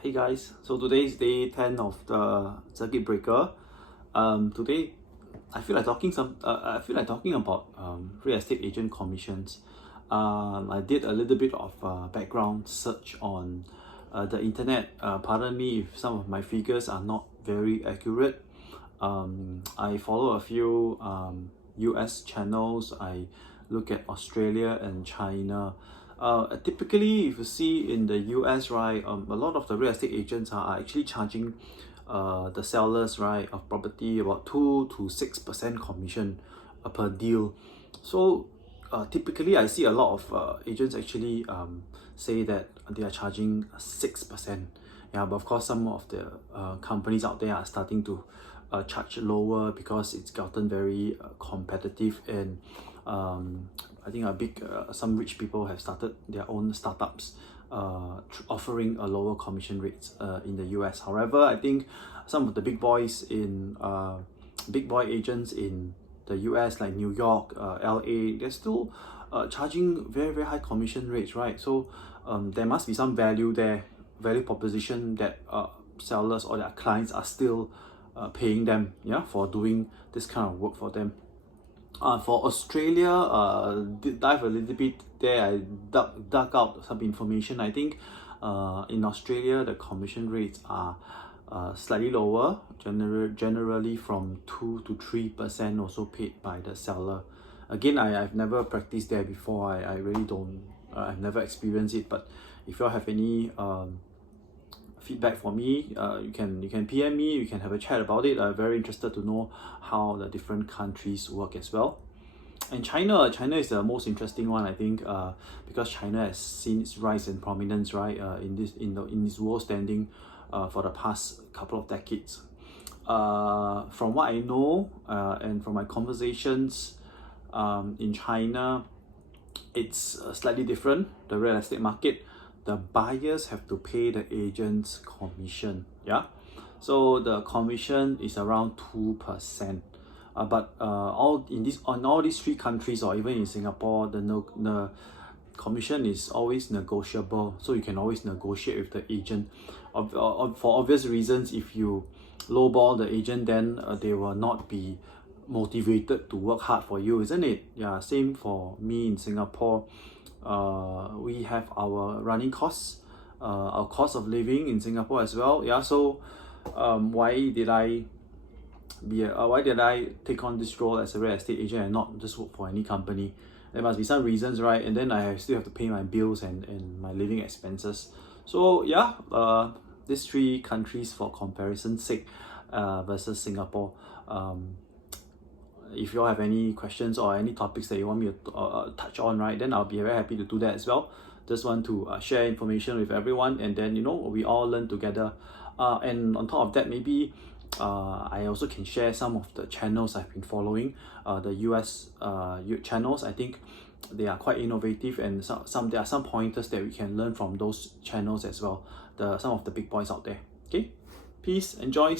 Hey guys, so today is day 10 of the circuit breaker. Today I feel like talking about real estate agent commissions. I did a little bit of background search on the internet. Pardon me if some of my figures are not very accurate. I follow a few US channels. I look at Australia and China. Typically, if you see in the US, right, a lot of the real estate agents are actually charging the sellers, right, of property about 2 to 6% commission per deal. So typically, I see a lot of agents actually say that they are charging 6%. Yeah, but of course, some of the companies out there are starting to charge lower because it's gotten very competitive, and I think some rich people have started their own startups offering a lower commission rates in the US. However, I think some of the big boy agents in the US, like New York, LA, they're still charging very high commission rates, right? So there must be some value proposition that sellers or their clients are still paying them, yeah, for doing this kind of work for them. For Australia, did dive a little bit there. I dug out some information. I think in Australia the commission rates are slightly lower, generally from 2 to 3% also paid by the seller. Again, I've never practiced there before. I really don't. I've never experienced it. But if you all have any feedback for me, you can PM me, you can have a chat about it. I'm very interested to know how the different countries work as well. And China is the most interesting one, I think, because China has seen its rise in prominence, right, in this world standing for the past couple of decades. From what I know and from my conversations in China, it's slightly different. The real estate market, the buyers have to pay the agent's commission. Yeah, so the commission is around 2%. But on all these three countries, or even in Singapore, the commission is always negotiable. So you can always negotiate with the agent. For obvious reasons, if you lowball the agent, then they will not be motivated to work hard for you, isn't it? Yeah, same for me in Singapore. We have our running costs, our cost of living in Singapore as well. Yeah, so why did I take on this role as a real estate agent and not just work for any company? There must be some reasons, right? And then I still have to pay my bills and my living expenses. So yeah, these three countries for comparison's sake versus Singapore. If you all have any questions or any topics that you want me to touch on, right, then I'll be very happy to do that as well. Just want to share information with everyone, and then we all learn together. And on top of that, maybe I also can share some of the channels I've been following. The US channels, I think they are quite innovative, and there are some pointers that we can learn from those channels as well. Some of the big boys out there. Okay, peace, enjoy.